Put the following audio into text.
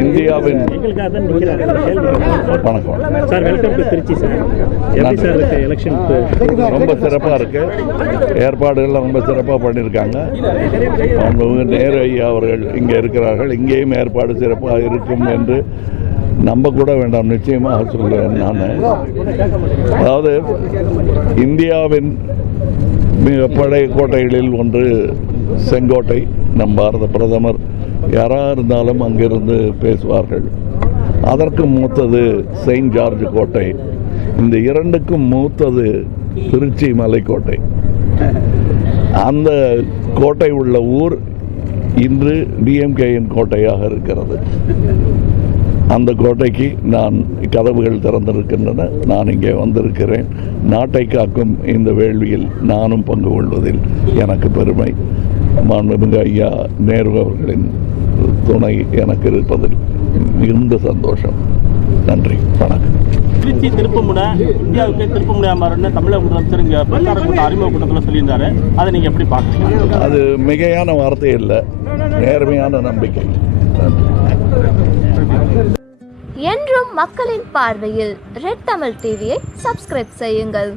இந்தியாவின் வணக்கம். Sir welcome to Trichy sir. எப்படி சார் இருக்கு எலெக்ஷன் ரொம்ப சிறப்பாக இருக்கு. ஏற்பாடுகள்லாம் ரொம்ப சிறப்பாக பண்ணியிருக்காங்க. மாண்புமிகு நேரு ஐயா அவர்கள் இங்கே இருக்கிறார்கள். இங்கேயும் ஏற்பாடு சிறப்பாக இருக்கும் என்று நம்ப கூட வேண்டாம். நிச்சயமாக சொல்கிறேன் நான். அதாவது இந்தியாவின் மிக பழைய கோட்டைகளில் ஒன்று செங்கோட்டை. நம் பாரத பிரதமர் யாராக இருந்தாலும் அங்கிருந்து பேசுவார்கள். அதற்கு மூத்தது செயின்ட் ஜார்ஜ் கோட்டை. இந்த இரண்டுக்கும் மூத்தது திருச்சி மலைக்கோட்டை. அந்த கோட்டை உள்ள ஊர் இன்று டிஎம்கேயின் கோட்டையாக இருக்கிறது. அந்த கோட்டைக்கு நான் கதவுகள் திறந்திருக்கின்றன. நான் இங்கே வந்திருக்கிறேன். நாட்டை காக்கும் இந்த வேள்வியில் நானும் பங்கு கொள்வதில் எனக்கு பெருமை. மாண்புமிகு ஐயா நேரு அவர்களின் துணை எனக்கு இருப்பதில் மிகுந்த சந்தோஷம். நன்றி. வணக்கம். திருச்சி திருப்பமுனை இந்தியாவுக்கு திருப்பமுனையா மாறுன்னு தமிழக முதலமைச்சர் இங்க பிரச்சார கூட்டம் அறிமுக கூட்டத்தில் சொல்லியிருந்தாரு. அதை நீங்க எப்படி பாக்குறீங்க அது மிகையான வார்த்தை இல்லை. நேர்மையான நம்பிக்கை. நன்றி. என்றும் மக்களின் பார்வையில் ரெட் தமிழ் டிவியை சப்ஸ்கிரைப் செய்யுங்கள்.